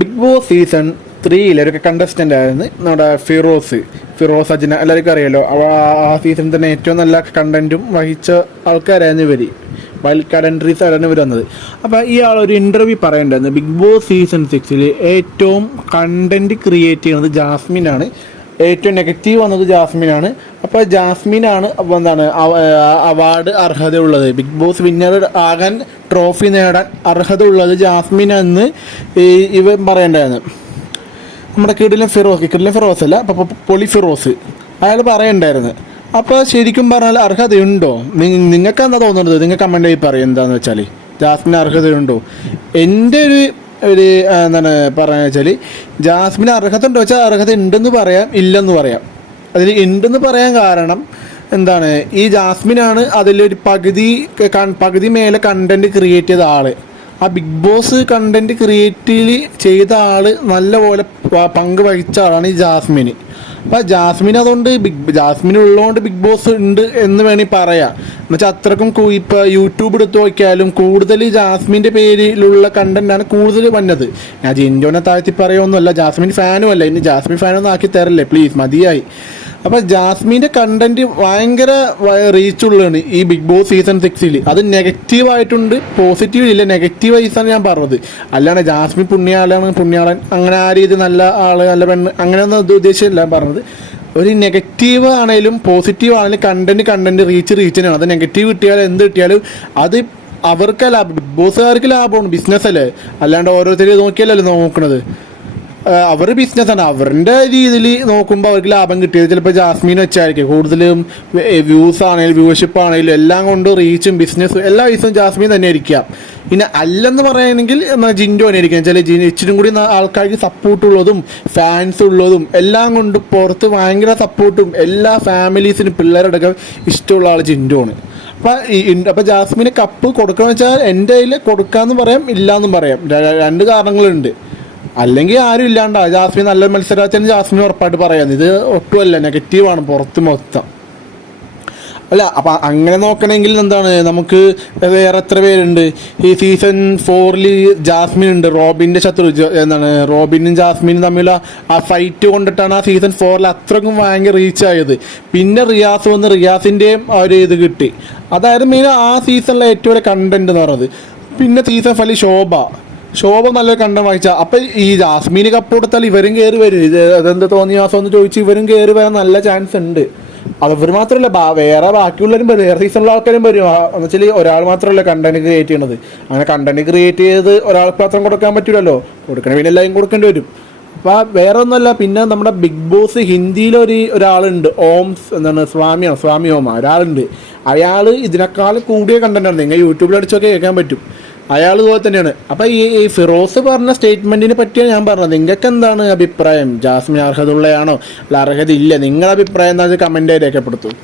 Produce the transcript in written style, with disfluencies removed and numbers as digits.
Big boss season 3 ഒരു contestant ആയിരുന്നു നമ്മുടെ ഫിറോസ് അജ്ന, എല്ലാവർക്കും അറിയാലോ. ആ സീസണിൽ തന്നെ ഏറ്റവും നല്ല കണ്ടൻറ്റും വഹിച്ച ആൾക്കാരായിരുന്നു ഇവർ. വൈൽഡ് കാർഡ് എൻട്രീസ് ആയിരുന്നു ഇവർ വന്നത്. അപ്പോൾ ഈ ആളൊരു ഇൻ്റർവ്യൂ പറയേണ്ടായിരുന്നു. ബിഗ് ബോസ് സീസൺ 6 ഏറ്റവും കണ്ടൻറ്റ് ക്രിയേറ്റ് ചെയ്യുന്നത് ജാസ്മിനാണ്, ഏറ്റവും നെഗറ്റീവ് വന്നത് ജാസ്മിനാണ്. അപ്പോൾ ജാസ്മിനാണ് അപ്പോൾ എന്താണ് അവാർഡ് അർഹതയുള്ളത്, ബിഗ് ബോസ് വിന്നർ ആകാൻ ട്രോഫി നേടാൻ അർഹത ഉള്ളത് ജാസ്മിനെന്ന് ഇവൻ പറയേണ്ടതായിരുന്നു. നമ്മുടെ കിടിലൻ ഫിറോസ് അല്ല, അപ്പോൾ പൊളി ഫിറോസ് അയാൾ പറയണ്ടായിരുന്നു. അപ്പോൾ ശരിക്കും പറഞ്ഞാൽ അർഹതയുണ്ടോ? നിങ്ങൾക്ക് എന്താ തോന്നുന്നത്? നിങ്ങൾ കമൻ്റ് ആയി പറയും. എന്താണെന്ന് വെച്ചാൽ ജാസ്മിന് അർഹതയുണ്ടോ? എൻ്റെ ഒരു എന്താണ് പറയുക വെച്ചാൽ, ജാസ്മിന് അർഹത ഉണ്ടോ വെച്ചാൽ അർഹത ഉണ്ടെന്ന് പറയാം, ഇല്ലെന്ന് പറയാം. അതിൽ ഉണ്ടെന്ന് പറയാൻ കാരണം എന്താണ്, ഈ ജാസ്മിനാണ് അതിലൊരു പകുതി മേലെ കണ്ടൻറ്റ് ക്രിയേറ്റ് ചെയ്ത ആൾ. ആ ബിഗ് ബോസ് കണ്ടൻറ്റ് ക്രിയേറ്റ് ചെയ്ത ആൾ നല്ലപോലെ പങ്ക് വഹിച്ച ആളാണ് ഈ ജാസ്മിന്. അപ്പോൾ ജാസ്മിൻ അതുകൊണ്ട് ജാസ്മിൻ ഉള്ളതുകൊണ്ട് ബിഗ് ബോസ് ഉണ്ട് എന്ന് വേണമെങ്കിൽ പറയാം. എന്നുവെച്ചാൽ അത്രക്കും ഇപ്പോൾ യൂട്യൂബ് എടുത്ത് നോക്കിയാലും കൂടുതൽ ജാസ്മിൻ്റെ പേരിലുള്ള കണ്ടൻറ്റാണ് കൂടുതൽ വന്നത്. ഞാൻ ജിൻജോനെ താഴ്ത്തി പറയുമൊന്നുമല്ല, ജാസ്മിൻ ഫാനും അല്ല. ഇനി ജാസ്മിൻ ഫാനൊന്നും ആക്കി തരല്ലേ പ്ലീസ്, മതിയായി. അപ്പോൾ ജാസ്മിൻ്റെ കണ്ടൻറ്റ് ഭയങ്കര റീച്ചുള്ളതാണ് ഈ ബിഗ് ബോസ് സീസൺ 6. അത് നെഗറ്റീവായിട്ടുണ്ട്, പോസിറ്റീവ് ഇല്ല, നെഗറ്റീവ് വൈസാണ് ഞാൻ പറഞ്ഞത്. അല്ലാണ്ട് ജാസ്മിൻ പുണ്യാളൻ അങ്ങനെ ആ രീതി നല്ല ആൾ നല്ല പെണ്ണ് അങ്ങനെയൊന്നും ഉദ്ദേശിച്ചില്ല പറഞ്ഞത്. ഒരു നെഗറ്റീവ് ആണെങ്കിലും പോസിറ്റീവ് ആണെങ്കിലും കണ്ടൻറ്റ് റീച്ചിനാണ്. അത് നെഗറ്റീവ് കിട്ടിയാലും എന്ത് കിട്ടിയാലും അത് അവർക്ക് ലാഭം, ബിഗ് ബോസുകാർക്ക് ലാഭമാണ്, ബിസിനസ് അല്ലേ. അല്ലാണ്ട് ഓരോരുത്തർ നോക്കിയാലല്ലേ നോക്കണത്. അവർ ബിസിനസ്സാണ്, അവരുടെ രീതിയിൽ നോക്കുമ്പോൾ അവർക്ക് ലാഭം കിട്ടിയത് ചിലപ്പോൾ ജാസ്മിൻ വെച്ചായിരിക്കും. കൂടുതലും വ്യൂസ് ആണെങ്കിലും വ്യൂവർഷിപ്പ് ആണെങ്കിലും എല്ലാം കൊണ്ട് റീച്ചും ബിസിനസ്സും എല്ലാ വയസ്സും ജാസ്മിൻ തന്നെ ആയിരിക്കാം. പിന്നെ അല്ലെന്ന് പറയുകയാണെങ്കിൽ ജിൻഡോ തന്നെ ആയിരിക്കും. ചില ഇച്ചിരും കൂടി ആൾക്കാർക്ക് സപ്പോർട്ടുള്ളതും ഫാൻസ് ഉള്ളതും എല്ലാം കൊണ്ട് പുറത്ത് ഭയങ്കര സപ്പോർട്ടും എല്ലാ ഫാമിലീസിനും പിള്ളേരടക്കം ഇഷ്ടമുള്ള ആൾ ജിൻഡോ ആണ്. അപ്പോൾ ജാസ്മിന് കപ്പ് കൊടുക്കണമെന്ന് വെച്ചാൽ എൻ്റെ കയ്യിൽ കൊടുക്കാമെന്ന് പറയാം, ഇല്ലയെന്നും പറയാം. രണ്ട് കാരണങ്ങളുണ്ട്. അല്ലെങ്കിൽ ആരും ഇല്ലാണ്ടാ ജാസ്മിൻ നല്ല മത്സരാർത്ഥിയാണ് ജാസ്മിൻ ഉറപ്പായിട്ട് പറയാം. ഇത് ഒട്ടുമല്ല, നെഗറ്റീവാണ് പുറത്ത് മൊത്തം. അല്ല, അപ്പം അങ്ങനെ നോക്കണമെങ്കിൽ എന്താണ്, നമുക്ക് വേറെ എത്ര പേരുണ്ട് ഈ സീസൺ 4 ജാസ്മിൻ ഉണ്ട്. റോബിൻ്റെ ശത്രു റോബിനും ജാസ്മിനും തമ്മിലുള്ള ആ ഫൈറ്റ് കൊണ്ടിട്ടാണ് ആ സീസൺ 4 അത്രക്കും ഭയങ്കര റീച്ചായത്. പിന്നെ റിയാസ് വന്ന് റിയാസിൻ്റെയും ഒരു ഇത് കിട്ടി. അതായത് മെയിൻ ആ സീസണിലെ ഏറ്റവും വലിയ കണ്ടന്റ് എന്ന് പറയുന്നത്. പിന്നെ സീസൺ 5 ശോഭ നല്ലൊരു കണ്ടം വായിച്ച. അപ്പം ഈ ജാസ്മിന് കപ്പ് കൊടുത്താൽ ഇവരും കയറി വരും. അതെന്ത് തോന്നിയ മാസം എന്ന് ചോദിച്ച് ഇവരും കയറി വരാൻ നല്ല ചാൻസ് ഉണ്ട്. അവർ മാത്രമല്ല, വേറെ ബാക്കിയുള്ളവരും വരും, വേറെ സീസണിലുള്ള ആൾക്കാരും വരും. എന്ന് വെച്ചാൽ ഒരാൾ മാത്രമല്ല കണ്ടന്റ് ക്രിയേറ്റ് ചെയ്യണത്. അങ്ങനെ കണ്ടന്റ് ക്രിയേറ്റ് ചെയ്ത് ഒരാൾക്ക് മാത്രം കൊടുക്കാൻ പറ്റില്ലല്ലോ, കൊടുക്കണ പിന്നെ എല്ലാവരും കൊടുക്കേണ്ടി വരും. അപ്പോൾ വേറെ ഒന്നുമല്ല. പിന്നെ നമ്മുടെ ബിഗ് ബോസ് ഒരാളുണ്ട്, സ്വാമി ഓമ ഒരാളുണ്ട്. അയാൾ ഇതിനേക്കാൾ കൂടിയ കണ്ടന്റാണ്. നിങ്ങൾ യൂട്യൂബിൽ അടിച്ചൊക്കെ കേൾക്കാൻ പറ്റും. അയാൾ ഇതുപോലെ തന്നെയാണ്. അപ്പം ഈ ഫിറോസ് പറഞ്ഞ സ്റ്റേറ്റ്മെൻറ്റിനെ പറ്റിയാണ് ഞാൻ പറഞ്ഞത്. നിങ്ങൾക്ക് എന്താണ് അഭിപ്രായം? ജാസ്മിൻ അർഹത ഉള്ളയാണോ അല്ല അർഹത ഇല്ല? നിങ്ങളുടെ അഭിപ്രായം എന്താ കമൻറ്റായി രേഖപ്പെടുത്തും.